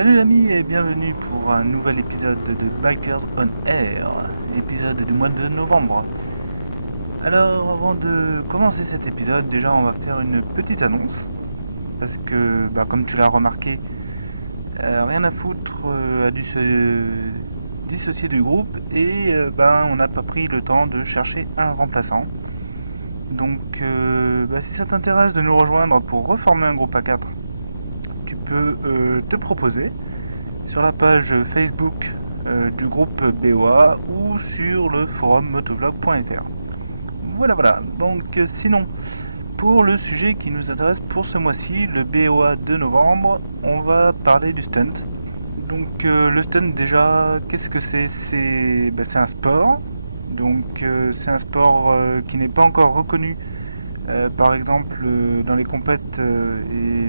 Salut les amis et bienvenue pour un nouvel épisode de Bikers on Air, l'épisode du mois de novembre. Alors avant de commencer cet épisode, déjà on va faire une petite annonce. Parce que, comme tu l'as remarqué, Rien à foutre a dû se dissocier du groupe et on n'a pas pris le temps de chercher un remplaçant. Donc si ça t'intéresse de nous rejoindre pour reformer un groupe à 4, tu peux te proposer sur la page Facebook du groupe BOA ou sur le forum motovlog.fr. Voilà. Donc sinon, pour le sujet qui nous intéresse pour ce mois-ci, le BOA de novembre, on va parler du stunt. Donc le stunt déjà, qu'est-ce que c'est? C'est un sport. Donc c'est un sport qui n'est pas encore reconnu. Par exemple dans les compètes et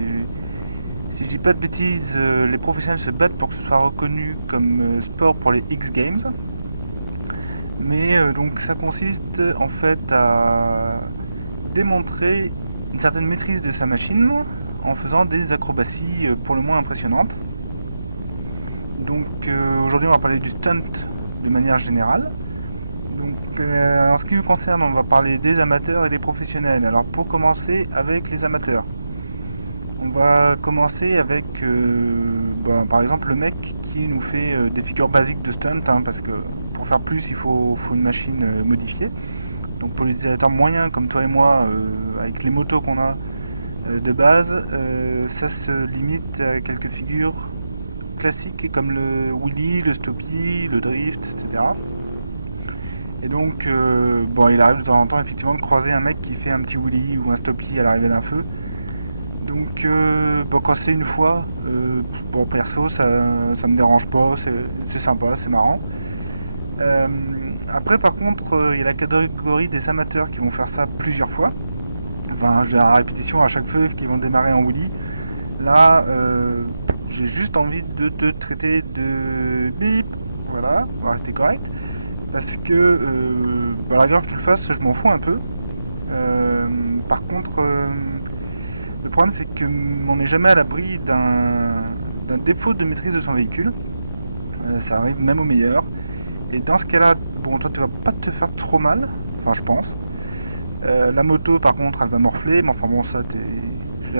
si je dis pas de bêtises, les professionnels se battent pour que ce soit reconnu comme sport pour les X Games. Mais donc ça consiste en fait à démontrer une certaine maîtrise de sa machine en faisant des acrobaties pour le moins impressionnantes. Donc aujourd'hui on va parler du stunt de manière générale. Donc en ce qui nous concerne, on va parler des amateurs et des professionnels. Alors pour commencer avec les amateurs, on va commencer avec par exemple le mec qui nous fait des figures basiques de stunt, parce que pour faire plus il faut une machine modifiée. Donc pour les utilisateurs moyens comme toi et moi, avec les motos qu'on a de base, ça se limite à quelques figures classiques comme le wheelie, le stoppie, le drift, etc. Et donc il arrive de temps en temps effectivement de croiser un mec qui fait un petit wheelie ou un stoppie à l'arrivée d'un feu. Donc quand c'est une fois, perso ça me dérange pas, c'est sympa, c'est marrant. Après par contre il y a la catégorie des amateurs qui vont faire ça plusieurs fois. Enfin j'ai la répétition à chaque feu qui vont démarrer en wheelie. Là j'ai juste envie de te traiter de bip, voilà, on va rester correct. Parce que la rigueur que tu le fasses, je m'en fous un peu. Par contre le problème c'est qu'on n'est jamais à l'abri d'un défaut de maîtrise de son véhicule. Ça arrive même au meilleur. Et dans ce cas-là, toi tu vas pas te faire trop mal, enfin je pense. La moto par contre elle va morfler, mais enfin bon ça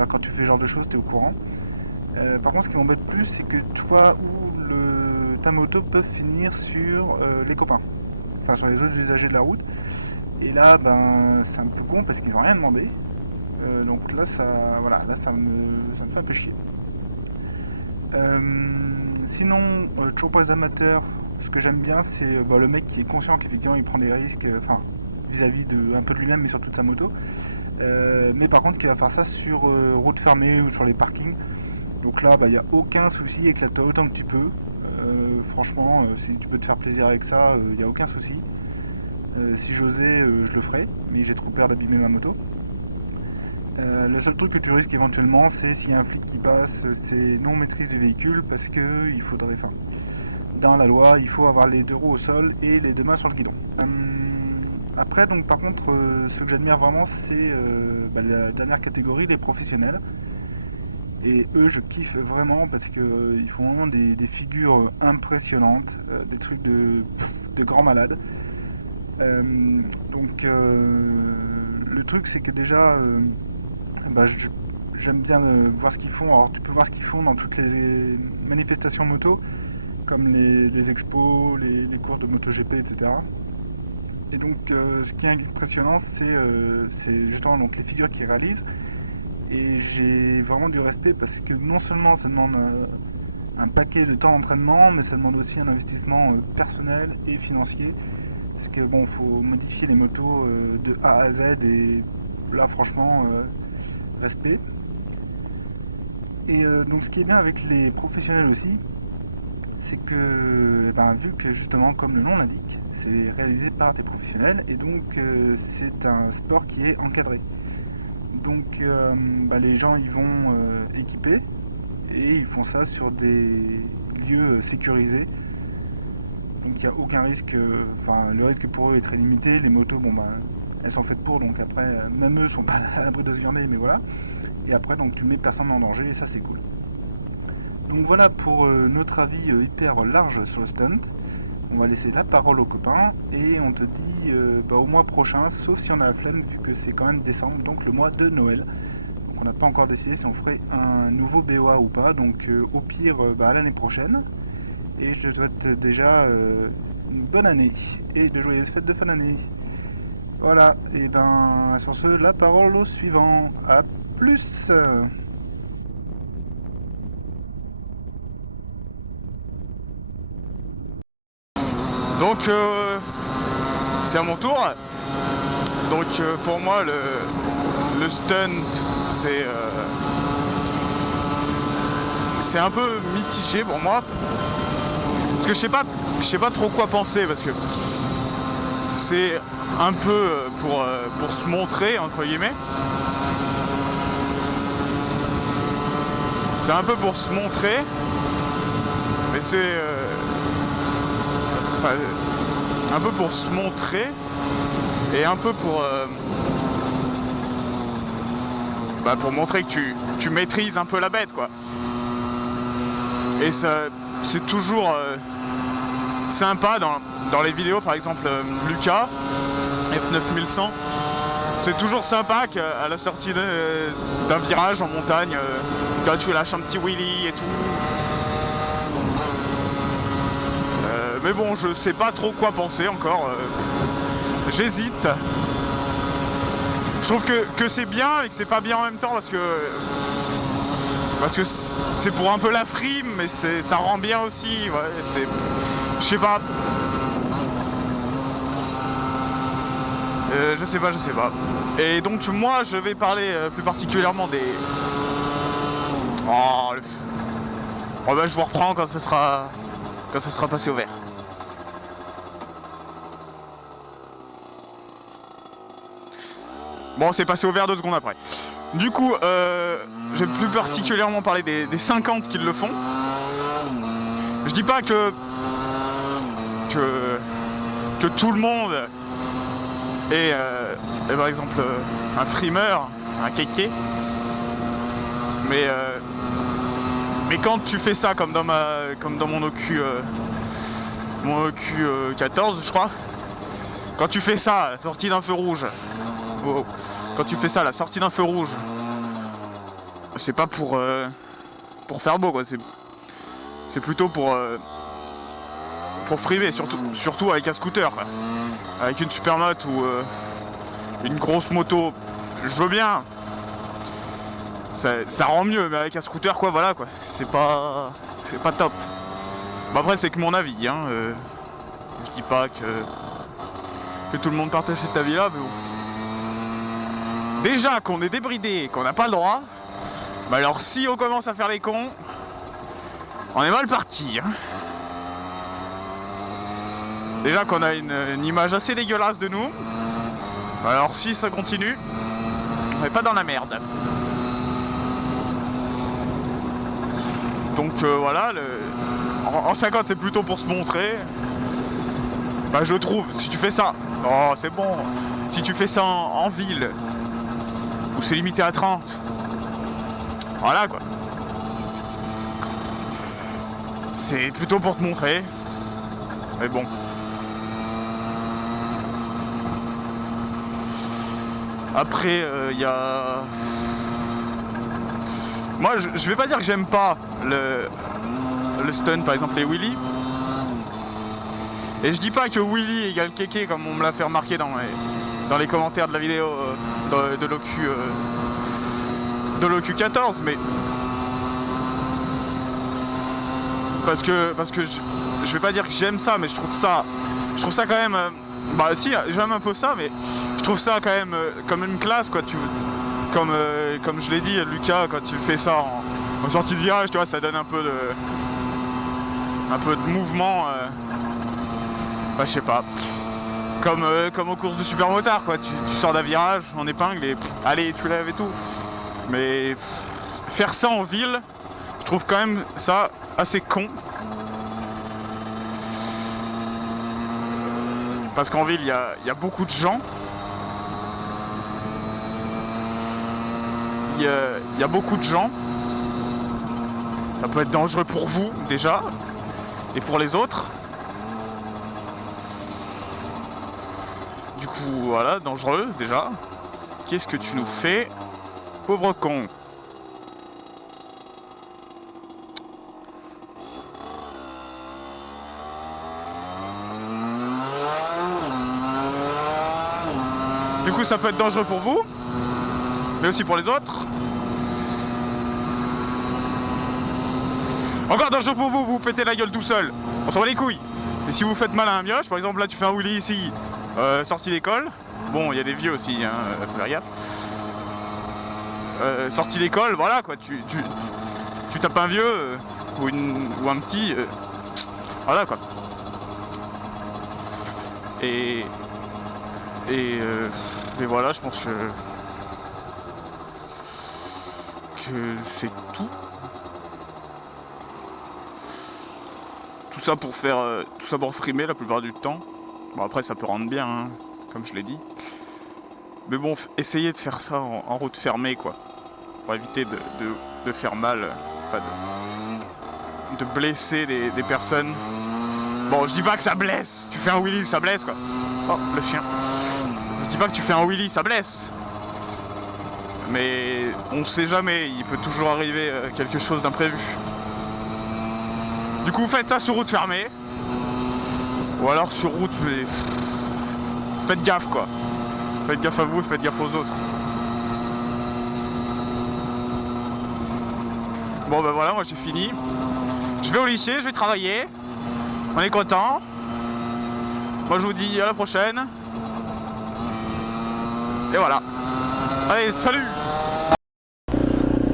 quand tu fais ce genre de choses t'es au courant. Par contre ce qui m'embête plus c'est que toi ou ta moto peut finir sur les copains, enfin sur les autres usagers de la route. Et là c'est un peu con parce qu'ils n'ont rien demandé. Donc là ça me fait un peu chier. Sinon toujours pour les amateurs, ce que j'aime bien c'est le mec qui est conscient qu'effectivement il prend des risques, vis-à-vis de un peu de lui-même mais surtout de sa moto, mais par contre qui va faire ça sur route fermée ou sur les parkings. Donc là il n'y a aucun souci, éclate-toi autant que tu peux. Franchement si tu peux te faire plaisir avec ça, il n'y a aucun souci. Si j'osais je le ferais, mais j'ai trop peur d'abîmer ma moto. Le seul truc que tu risques éventuellement, c'est s'il y a un flic qui passe, c'est non maîtrise du véhicule, parce que il faudrait, dans la loi, il faut avoir les deux roues au sol et les deux mains sur le guidon. Après, donc par contre, ce que j'admire vraiment, c'est la dernière catégorie, les professionnels. Et eux, je kiffe vraiment parce que ils font vraiment des figures impressionnantes, des trucs de grands malades. Le truc, c'est que déjà, j'aime bien voir ce qu'ils font. Alors tu peux voir ce qu'ils font dans toutes les manifestations moto, comme les expos, les courses de MotoGP, etc. Et donc ce qui est impressionnant, c'est justement donc les figures qu'ils réalisent. Et j'ai vraiment du respect parce que non seulement ça demande un paquet de temps d'entraînement, mais ça demande aussi un investissement personnel et financier. Parce que faut modifier les motos de A à Z et là franchement respect. Et donc ce qui est bien avec les professionnels aussi, c'est que vu que justement comme le nom l'indique, c'est réalisé par des professionnels et donc c'est un sport qui est encadré. Donc les gens ils vont équiper et ils font ça sur des lieux sécurisés. Donc il n'y a aucun risque, le risque pour eux est très limité. Les motos elles sont faites pour, donc après même eux sont pas à l'abri de se viander, mais voilà. Et après donc tu mets personne en danger et ça c'est cool. Donc voilà pour notre avis hyper large sur le stunt. On va laisser la parole aux copains et on te dit au mois prochain, sauf si on a la flemme vu que c'est quand même décembre, donc le mois de Noël. Donc on n'a pas encore décidé si on ferait un nouveau BOA ou pas, donc au pire à l'année prochaine. Et je te souhaite déjà une bonne année et de joyeuses fêtes de fin d'année. Voilà, et ben sur ce, la parole au suivant. À plus. Donc c'est à mon tour. Donc pour moi le stunt c'est un peu mitigé pour moi. Parce que je sais pas trop quoi penser, parce que c'est un peu pour se montrer entre guillemets. C'est un peu pour se montrer, mais c'est un peu pour se montrer et un peu pour montrer que tu maîtrises un peu la bête, quoi. Et ça, c'est toujours sympa dans les vidéos, par exemple Lucas F9100, c'est toujours sympa qu'à la sortie d'un virage en montagne, quand tu lâches un petit wheelie et tout. Mais bon, je sais pas trop quoi penser encore. J'hésite. Je trouve que c'est bien et que c'est pas bien en même temps, parce que c'est pour un peu la frime, mais ça rend bien aussi. Ouais, je sais pas. Je sais pas. Et donc moi, je vais parler plus particulièrement des. Oh, je vous reprends quand ça sera passé au vert. Bon, c'est passé au vert 2 secondes après. Du coup, je vais plus particulièrement parler des 50 qui le font. Je dis pas que tout le monde est, par exemple, un frimeur, un kéké. Mais quand tu fais ça, comme dans mon OQ, mon OQ 14, je crois, quand tu fais ça à la sortie d'un feu rouge, quand tu fais ça à la sortie d'un feu rouge, c'est pas pour faire beau, quoi. C'est plutôt pour frimer, surtout avec un scooter, quoi. Avec une supermoto ou une grosse moto, je veux bien. Ça rend mieux, mais avec un scooter, quoi, voilà, quoi. C'est pas top. Bah après, c'est que mon avis, hein. Je dis pas que tout le monde partage cet avis-là, mais bon. Déjà qu'on est débridé, qu'on n'a pas le droit, bah alors si on commence à faire les cons, on est mal parti, hein. Déjà qu'on a une image assez dégueulasse de nous, alors si ça continue, on n'est pas dans la merde. Donc voilà, en 50 c'est plutôt pour se montrer. Bah je trouve, si tu fais ça, oh c'est bon, si tu fais ça en ville, où c'est limité à 30, voilà quoi. C'est plutôt pour te montrer, mais bon. Après, il y a... Moi, je vais pas dire que j'aime pas le stun, par exemple les wheelies. Et je dis pas que wheelie égale kéké, comme on me l'a fait remarquer dans les commentaires de la vidéo de l'OQ 14, mais... Parce que je vais pas dire que j'aime ça, mais je trouve ça quand même... bah si, j'aime un peu ça, mais je trouve ça quand même comme une classe, quoi. Comme je l'ai dit, Lucas, quand tu fais ça en sortie de virage, tu vois, ça donne un peu de mouvement. Bah, je sais pas. Comme aux courses de super motard, quoi. Tu sors d'un virage en épingle et allez, tu lèves et tout. Mais faire ça en ville, je trouve quand même ça assez con. Parce qu'en ville, il y a beaucoup de gens. Il y a beaucoup de gens. Ça peut être dangereux pour vous déjà et pour les autres. Du coup, voilà, dangereux déjà. Qu'est-ce que tu nous fais, pauvre con? Du coup, ça peut être dangereux pour vous, mais aussi pour les autres. Encore dangereux pour vous, vous pétez la gueule tout seul. On s'en bat les couilles. Et si vous faites mal à un mioche, par exemple là tu fais un wheelie ici, sortie d'école. Bon, il y a des vieux aussi, hein, faut faire gaffe. Sortie d'école, voilà quoi, tu tapes un vieux ou un petit, voilà quoi. Et voilà, je pense que c'est tout. Tout ça pour faire, tout ça pour frimer la plupart du temps. Bon après ça peut rendre bien, hein, comme je l'ai dit. Mais bon, essayez de faire ça en route fermée quoi, pour éviter de faire mal, enfin de blesser des personnes. Bon, je dis pas que ça blesse. Tu fais un wheelie, ça blesse quoi. Oh, le chien. Je dis pas que tu fais un wheelie, ça blesse. Mais on sait jamais, il peut toujours arriver quelque chose d'imprévu. Du coup, faites ça sur route fermée. Ou alors sur route, mais faites gaffe quoi. Faites gaffe à vous et faites gaffe aux autres. Bon ben voilà, moi j'ai fini. Je vais au lycée, je vais travailler. On est content. Moi je vous dis à la prochaine. Et voilà. Allez, salut!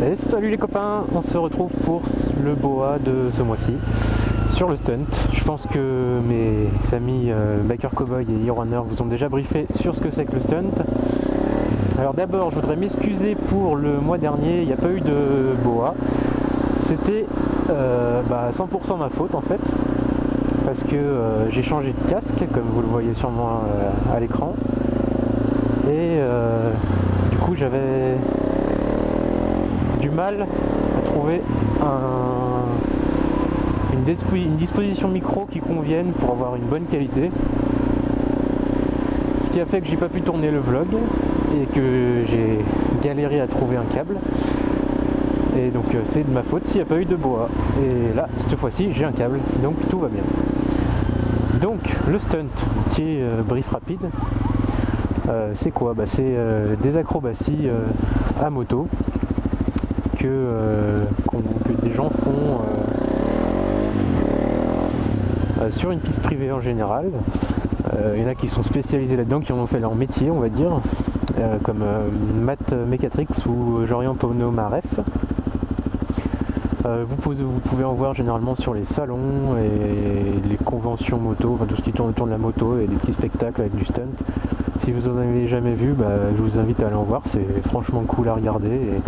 Et salut les copains, on se retrouve pour le BOA de ce mois-ci sur le stunt. Je pense que mes amis Biker Cowboy et E-Runner vous ont déjà briefé sur ce que c'est que le stunt. Alors d'abord je voudrais m'excuser pour le mois dernier, il n'y a pas eu de BOA. C'était 100% ma faute en fait, parce que j'ai changé de casque comme vous le voyez sûrement à l'écran. Et du coup j'avais du mal à trouver une disposition micro qui convienne pour avoir une bonne qualité, ce qui a fait que j'ai pas pu tourner le vlog et que j'ai galéré à trouver un câble, et donc c'est de ma faute s'il n'y a pas eu de BOA. Et là cette fois-ci j'ai un câble, donc tout va bien. Donc le stunt, petit brief rapide, c'est quoi? C'est des acrobaties à moto que des gens font sur une piste privée en général. Il y en a qui sont spécialisés là-dedans, qui en ont fait leur métier on va dire, comme Matt Mechatrix ou Jorian Ponomareff. Vous pouvez en voir généralement sur les salons et les conventions moto, enfin tout ce qui tourne autour de la moto, et des petits spectacles avec du stunt. Si vous en avez jamais vu, je vous invite à aller en voir, c'est franchement cool à regarder et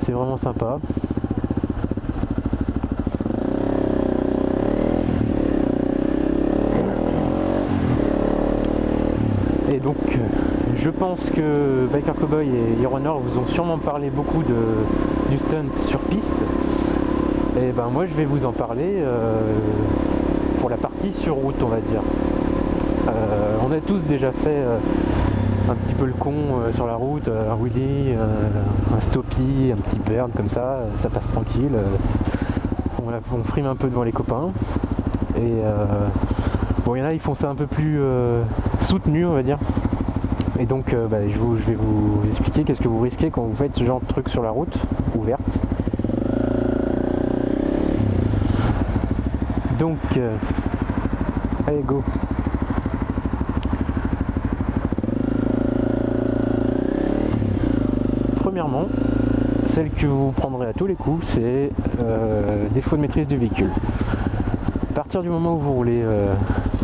c'est vraiment sympa. Et donc je pense que Biker Cowboy et E-Runner vous ont sûrement parlé beaucoup du stunt sur piste. Et moi je vais vous en parler pour la partie sur route on va dire. On a tous déjà fait un petit peu le con sur la route, un wheelie, un stoppie, un petit burn comme ça passe tranquille. On frime un peu devant les copains. Et bon, il y en a, ils font ça un peu plus soutenu on va dire. Et donc je vais vous expliquer qu'est-ce que vous risquez quand vous faites ce genre de truc sur la route ouverte. Donc allez go. Premièrement, celle que vous prendrez à tous les coups, c'est défaut de maîtrise du véhicule. À partir du moment où vous roulez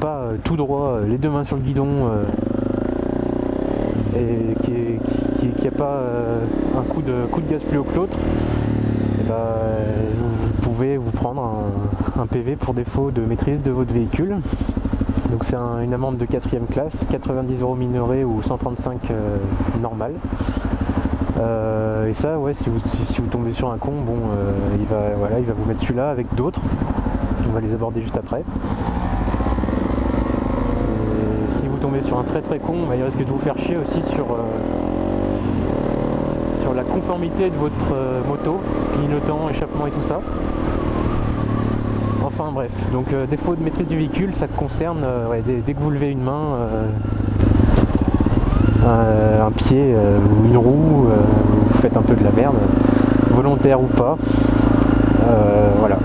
pas tout droit, les deux mains sur le guidon, et qui n'a pas un coup de gaz plus haut que l'autre, vous pouvez vous prendre un PV pour défaut de maîtrise de votre véhicule. Donc c'est une amende de 4ème classe, 90 € minorée ou 135 normal. Et ça, ouais, si vous tombez sur un con, bon, il va vous mettre celui-là avec d'autres. On va les aborder juste après. Et si vous tombez sur un très très con, bah, il risque de vous faire chier aussi sur la conformité de votre moto, clignotant, échappement et tout ça. Enfin bref, donc défaut de maîtrise du véhicule, ça concerne dès que vous levez une main, un pied ou une roue, vous faites un peu de la merde, volontaire ou pas. Voilà.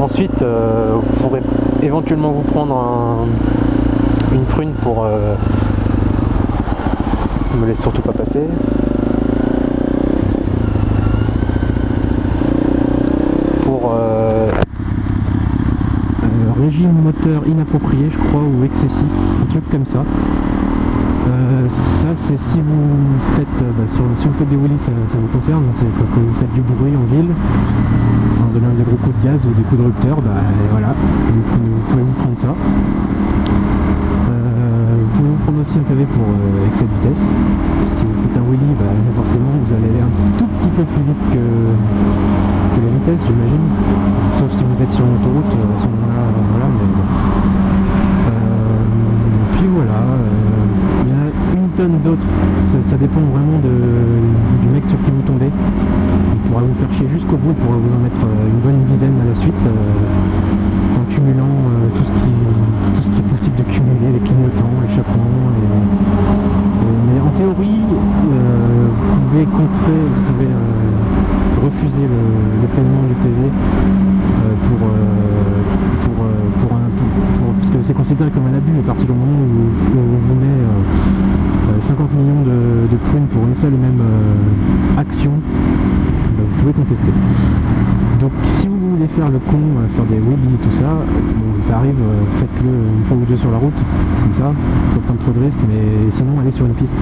Ensuite, vous pourrez éventuellement vous prendre une prune pour... me laisse surtout pas passer. Pour régime moteur inapproprié, je crois, ou excessif, un truc comme ça. Ça, c'est si vous faites si vous faites des wheelies, ça vous concerne. C'est quand vous faites du bruit en ville, en donnant des gros coups de gaz ou des coups de rupteur, voilà, vous pouvez vous prendre ça. Vous pouvez vous prendre aussi un pavé pour excès de vitesse. Si vous faites un wheelie, forcément vous allez aller un tout petit peu plus vite que la vitesse, j'imagine. Sauf si vous êtes sur une autoroute, à ce moment-là, voilà. Puis voilà. Il y en a une tonne d'autres, ça dépend vraiment du mec sur qui vous tombez. Il pourra vous faire chier jusqu'au bout, il pourra vous en mettre une bonne dizaine à la suite, en cumulant tout ce qui est possible de cumuler, les clignotants, l'échappement. Mais en théorie, vous pouvez refuser le paiement du PV parce que c'est considéré comme un abus à partir du moment où on vous met 50 millions de prunes pour une seule et même action. Vous pouvez contester. Donc si vous voulez faire le con, faire des wheelies et tout ça, bon, ça arrive, faites-le une fois ou deux sur la route, comme ça, sans prendre trop de risques, mais sinon allez sur une piste.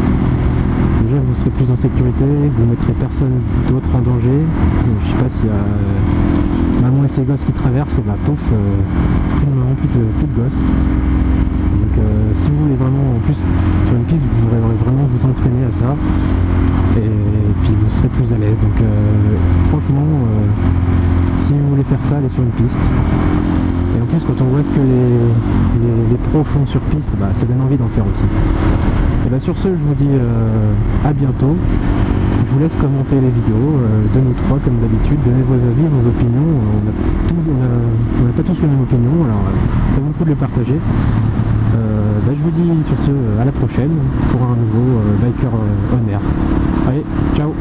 Déjà vous serez plus en sécurité, vous ne mettrez personne d'autre en danger. Je sais pas s'il y a maman et ses gosses qui traversent, et pouf, plus de maman, plus de gosses. Donc si vous voulez vraiment, en plus sur une piste, vous pourrez vraiment vous entraîner à ça, et puis vous serez plus à l'aise. Donc franchement, si vous voulez faire ça, allez sur une piste. Et en plus, quand on voit ce que les pros font sur piste, ça donne envie d'en faire aussi. Et sur ce, je vous dis à bientôt. Je vous laisse commenter les vidéos, 2 ou 3 comme d'habitude, donnez vos avis, vos opinions. On n'a pas tous la même opinion, alors ça vaut le coup de le partager. Je vous dis sur ce à la prochaine pour un nouveau Biker On Air. Allez, ciao.